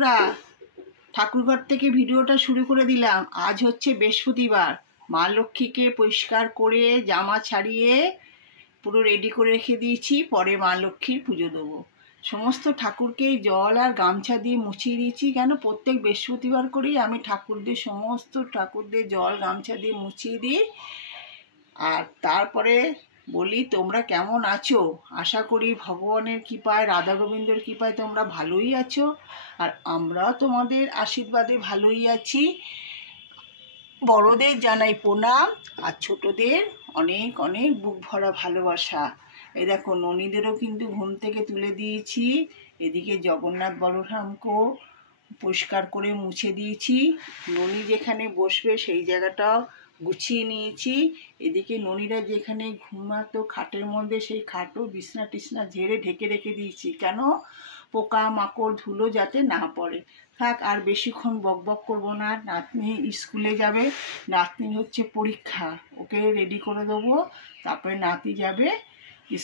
বন্ধুরা, ঠাকুরঘর থেকে ভিডিওটা শুরু করে দিলাম। আজ হচ্ছে বৃহস্পতিবার। মা লক্ষ্মীকে পরিষ্কার করে জামা ছাড়িয়ে পুরো রেডি করে রেখে দিয়েছি। পরে মা লক্ষ্মীর পুজো দেবো। সমস্ত ঠাকুরকে জল আর গামছা দিয়ে মুছিয়ে দিয়েছি। কেন প্রত্যেক বৃহস্পতিবার করেই আমি সমস্ত ঠাকুরদের জল গামছা দিয়ে মুছিয়ে দিই। আর তারপরে বলি, তোমরা কেমন আছো? আশা করি ভগবানের কৃপায়, রাধা গোবিন্দর কৃপায় তোমরা ভালোই আছো। আর আমরাও তোমাদের আশীর্বাদে ভালোই আছি। বড়দের জানাই প্রণাম, আর ছোটদের অনেক অনেক বুক ভরা ভালোবাসা। এই দেখো, ননীদেরও কিন্তু ঘুম থেকে তুলে দিয়েছি। এদিকে জগন্নাথ বলরামকেও পরিষ্কার করে মুছে দিয়েছি। ননী যেখানে বসবে সেই জায়গাটাও গুছিয়ে নিয়েছি। এদিকে ননীরা যেখানে ঘুমাতো খাটের মধ্যে, সেই খাটও বিছনা টিছনা ঝেড়ে ঢেকে রেখে দিয়েছি। কেন? পোকা মাকড় ধুলো যাতে না পড়ে। থাক, আর বেশিক্ষণ বকবক করবো না। নাতনি স্কুলে যাবে, নাতনির হচ্ছে পরীক্ষা, ওকে রেডি করে দেবো। তারপরে নাতি যাবে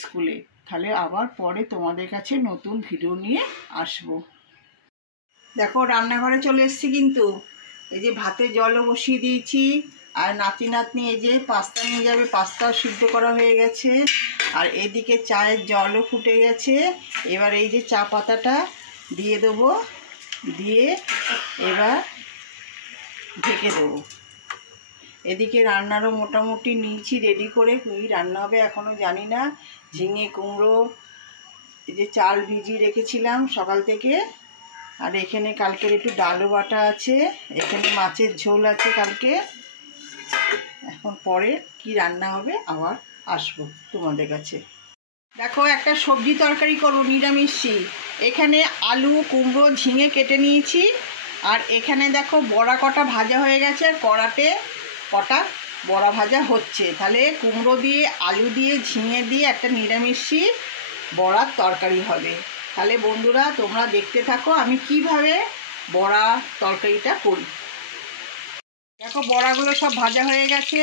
স্কুলে। তাহলে আবার পরে তোমাদের কাছে নতুন ভিডিও নিয়ে আসবো। দেখো, রান্নাঘরে চলে এসেছি কিন্তু। এই যে ভাতের জলও বসিয়ে দিয়েছি। আর নাতনি এই যে পাস্তা নিয়ে যাবে, পাস্তাও সিদ্ধ করা হয়ে গেছে। আর এদিকে চায়ের জলও ফুটে গেছে। এবার এই যে চা পাতাটা দিয়ে দেবো, দিয়ে এবার ঢেকে দেবো। এদিকে রান্নারও মোটামুটি নিয়েছি রেডি করে। কী রান্না হবে এখনও জানি না। ঝিঙে কুমড়ো, এই যে চাল ভিজিয়ে রেখেছিলাম সকাল থেকে। আর এখানে কালকের একটু ডালও বাটা আছে। এখানে মাছের ঝোল আছে কালকে। এখন পরে কি রান্না হবে আবার আসবো তোমাদের কাছে। দেখো, একটা সবজি তরকারি করবো নিরামিষি। এখানে আলু কুমড়ো ঝিঙে কেটে নিয়েছি। আর এখানে দেখো বড়া কটা ভাজা হয়ে গেছে, আর কড়াতে কটা বড়া ভাজা হচ্ছে। তাহলে কুমড়ো দিয়ে আলু দিয়ে ঝিঙে দিয়ে একটা নিরামিষি বড়ার তরকারি হবে। তাহলে বন্ধুরা, তোমরা দেখতে থাকো আমি কিভাবে বড়া তরকারিটা করি। দেখো, বড়াগুলো সব ভাজা হয়ে গেছে।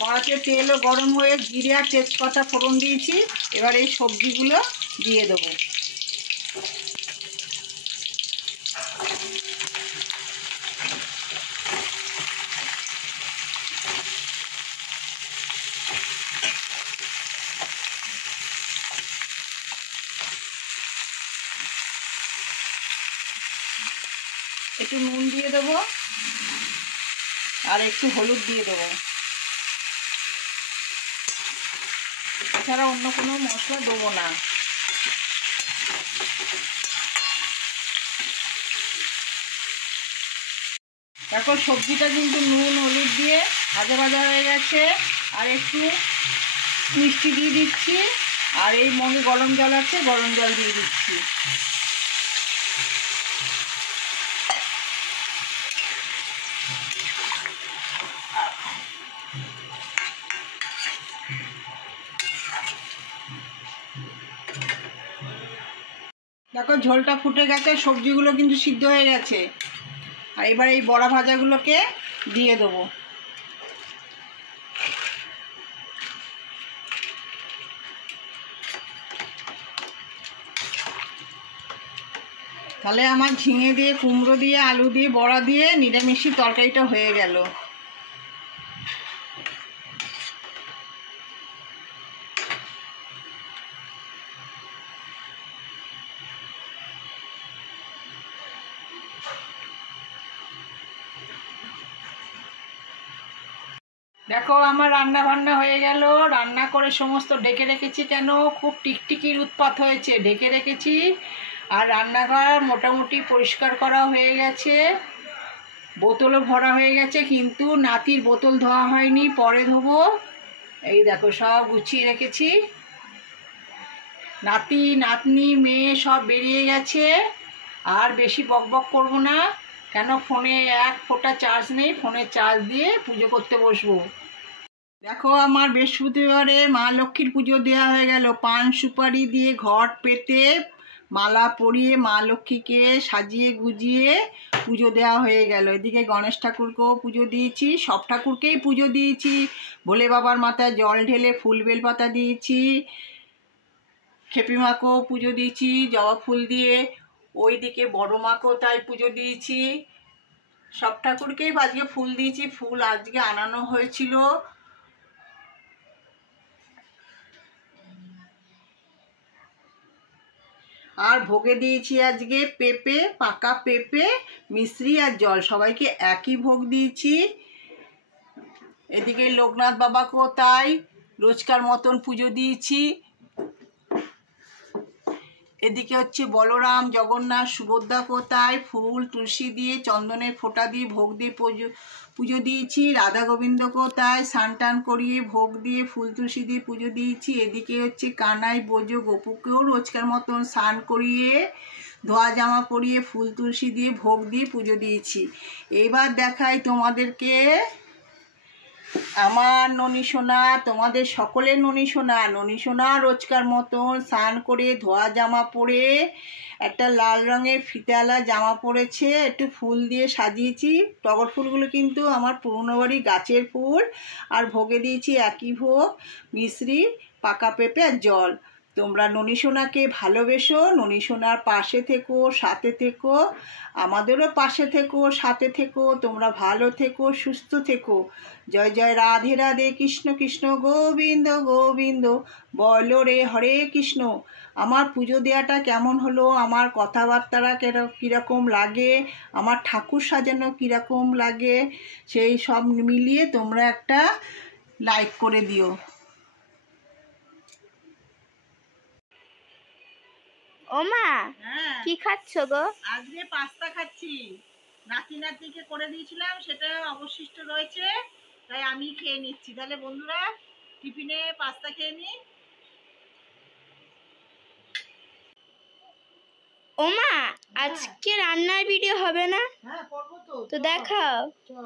কড়াতে তেলও গরম হয়ে জিরে আর তেজপাতা ফোড়ন দিয়েছি। এবার এই সবজিগুলো দিয়ে দেবো। একটু নুন দিয়ে দেবো আর একটু হলুদ দিয়ে দেবো। এছাড়া অন্য কোনো মশলা দেবো না। দেখো, সবজিটা কিন্তু নুন হলুদ দিয়ে ভাজা ভাজা হয়ে গেছে। আর একটু মিষ্টি দিয়ে দিচ্ছি। আর এই মগে গরম জল আছে, গরম জল দিয়ে দিচ্ছি। দেখো, ঝোলটা ফুটে গেছে, সবজিগুলো কিন্তু সিদ্ধ হয়ে গেছে। আর এবার এই বড়া ভাজাগুলোকে দিয়ে দেবো। তাহলে আমার ঝিঙে দিয়ে কুমড়ো দিয়ে আলু দিয়ে বড়া দিয়ে নিরামিষি তরকারিটা হয়ে গেল। দেখো, আমার রান্না বান্না হয়ে গেল। রান্না করে সমস্ত ঢেকে রেখেছি। কেন? খুব টিকটিকির উৎপাত হয়েছে, ঢেকে রেখেছি। আর রান্নাঘর মোটামুটি পরিষ্কার করা হয়ে গেছে। বোতলও ভরা হয়ে গেছে, কিন্তু নাতির বোতল ধোয়া হয়নি, পরে ধোবো। এই দেখো, সব গুছিয়ে রেখেছি। নাতি নাতনি মেয়ে সব বেরিয়ে গেছে। আর বেশি বকবক করবো না। কেন? ফোনে এক ফোঁটা চার্জ নেই, ফোনে চার্জ দিয়ে পুজো করতে বসবো। দেখো, আমার বৃহস্পতিবারে মা লক্ষ্মীর পুজো দেওয়া হয়ে গেল। পান সুপারি দিয়ে ঘট পেতে মালা পরিয়ে মা লক্ষ্মীকে সাজিয়ে গুজিয়ে পুজো দেওয়া হয়ে গেল। এদিকে গণেশ ঠাকুরকেও পুজো দিয়েছি, সব ঠাকুরকেই পুজো দিয়েছি। ভোলে বাবার মাথায় জল ঢেলে ফুল বেলপাতা দিয়েছি। খেপি মাকেও পুজো দিয়েছি জবা ফুল দিয়ে। ওইদিকে বড় মাকেও তাই পুজো দিয়েছি। সব ঠাকুরকেই আজকে ফুল দিয়েছি, ফুল আজকে আনানো হয়েছিল। আর ভোগে দিয়েছি আজকে পেঁপে, পাকা পেঁপে, মিশ্রি আর জল, সবাইকে একই ভোগ দিয়েছি। এদিকে লোকনাথ বাবাকেও তাই রোজকার মতন পুজো দিয়েছি। এদিকে হচ্ছে বলরাম, জগন্নাথ, সুভদ্রা কোথায় ফুল তুলসী দিয়ে চন্দনের ফোঁটা দিয়ে ভোগ দিয়ে পুজো দিয়েছি। রাধা গোবিন্দ কোথায় স্নান টান করিয়ে ভোগ দিয়ে ফুল তুলসী দিয়ে পুজো দিয়েছি। এদিকে হচ্ছে কানাই, বোজো, গোপুকেও রোজকার মতন স্নান করিয়ে ধোয়া জামা পরিয়ে ফুল তুলসী দিয়ে ভোগ দিয়ে পুজো দিয়েছি। এবার দেখাই তোমাদেরকে আমার ননী সোনা, তোমাদের সকলের ননী সোনা। ননী সোনা রোজকার মতন স্নান করে ধোয়া জামা পরে একটা লাল রঙের ফিতালা জামা পরেছে, একটু ফুল দিয়ে সাজিয়েছি। টগর ফুলগুলো কিন্তু আমার পুরনো বাড়ি গাছের ফুল। আর ভোগে দিয়েছি একই ভোগ, মিশ্রি, পাকা পেঁপে আর জল। তোমরা ননী সোনাকে ভালোবেসো, ননী সোনার পাশে থেকো, সাথে থেকো, আমাদেরও পাশে থেকো, সাথে থেকো। তোমরা ভালো থেকো, সুস্থ থেকো। জয় জয় রাধে রাধে, কৃষ্ণ কৃষ্ণ গোবিন্দ গোবিন্দ, বলো রে হরে কৃষ্ণ। আমার পুজো দেওয়াটা কেমন হলো, আমার কথাবার্তারা কীরকম লাগে, আমার ঠাকুর সাজানো কীরকম লাগে, সেই সব মিলিয়ে তোমরা একটা লাইক করে দিও। ওমা, কি খাচ্ছ গো? আজকে পাস্তা খাচ্ছি। নাতিকে করে দিয়েছিলাম, সেটা অবশিষ্ট রয়েছে, তাই আমি খেয়ে নিচ্ছি। তাহলে বন্ধুরা টিফিনে পাস্তা খেয়ে নি। ওমা, আজকে রান্নার ভিডিও হবে না? হ্যাঁ করবো তো। তো দেখাও। চল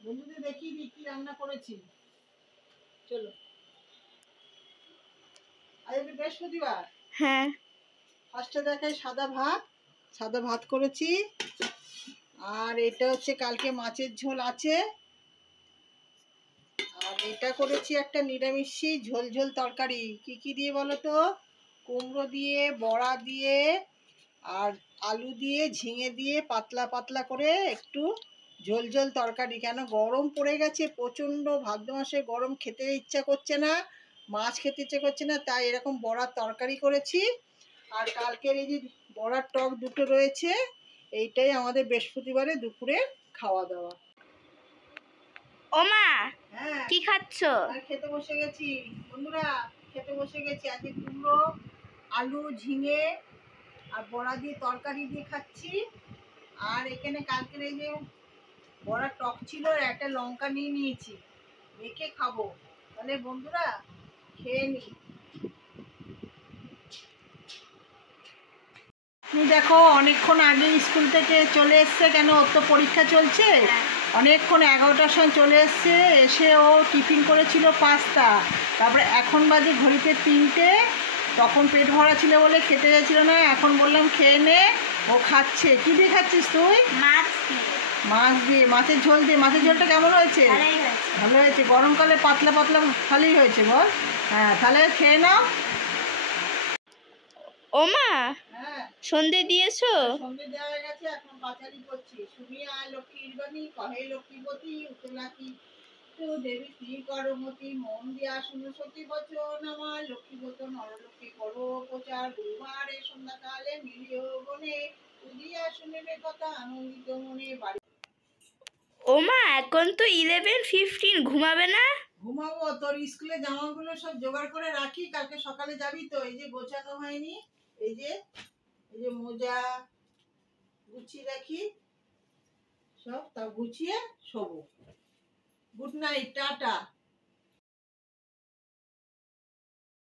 বন্ধুদের দেখিয়ে দিই কি রান্না করেছি। চলো। আজকে বৃহস্পতিবার। হ্যাঁ। ফার্স্টে দেখাই সাদা ভাত করেছি। আর এটা হচ্ছে কালকে মাছের ঝোল আছে। আর এটা করেছি একটা নিরামিষি ঝোল ঝোল তরকারি। কি কি দিয়ে বলো তো? কুমড়ো দিয়ে, বড়া দিয়ে, আর আলু দিয়ে, ঝিঙে দিয়ে পাতলা পাতলা করে একটু ঝোল ঝোল তরকারি। কেন গরম পড়ে গেছে প্রচণ্ড, ভাদ্র মাসে গরম, খেতে ইচ্ছা করছে না, মাছ খেতে ইচ্ছে করছে না, তাই এরকম বড়ার তরকারি করেছি। আর কালকের এই যে বড়ার টক দুটো রয়েছে, এইটাই আমাদের বৃহস্পতিবারে দুপুরে খাওয়া দাওয়া। ওমা, হ্যাঁ কি খাচ্ছ? আর খেতে বসে গেছি বন্ধুরা, খেতে বসে গেছি। আজকে কুমড়ো, আলু, ঝিঙে আর বড়া দিয়ে তরকারি দিয়ে খাচ্ছি। আর এখানে কালকের এই যে বড়ার টক ছিল, একটা লঙ্কা নিয়ে নিয়েছি, মেখে খাবো। তাহলে বন্ধুরা খেয়ে নি। তুমি দেখো অনেকক্ষণ আগে স্কুল থেকে চলে এসছে, কেন ওর তো পরীক্ষা চলছে। অনেকক্ষণ 11টার সময় চলে এসছে, এসে ও টিফিন করেছিল পাস্তা। তারপরে এখন বাজে ঘড়িতে 3টে। তখন পেট ভরা ছিল বলে খেতে যাচ্ছিল না, এখন বললাম খেয়ে নে। ও খাচ্ছে। কি দিয়ে খাচ্ছিস তুই? মাছ দিয়ে, মাছের ঝোল দিয়ে। মাছের ঝোলটা কেমন হয়েছে? ভালো হয়েছে। গরমকালে পাতলা পাতলা ভালোই হয়েছে বল। হ্যাঁ তাহলে খেয়ে নাও। ওমা, সন্ধে দিয়েছো? সন্ধে দেওয়া হয়ে গেছে, এখন পাঁচালি করছি। শুনি আয় লক্ষ্মীর বাণী, কহে লক্ষ্মীপতি, উতলাকি তো দেবী শ্রী করমতি, মন দিয়া শুনো সতী বচন আমার, লক্ষ্মী বচন নরলক্ষ্মী করো প্রচার, গুরুবারে সন্ধ্যাকালে মিলিও বনে, উদিয়া শুনিবে কথা আনন্দিত মনে। বাড়ি ওমা, এখন তো 11:15, ঘুমাবে না? ঘুমাবো। তোর স্কুলে জামাগুলো সব জোগাড় করে রাখি, কালকে সকালে যাবি তো। এই যে গোছানো হয়নি, এই যে মোজা গুছিয়ে রাখি সব, তা গুছিয়ে শোবো। Good night, tata.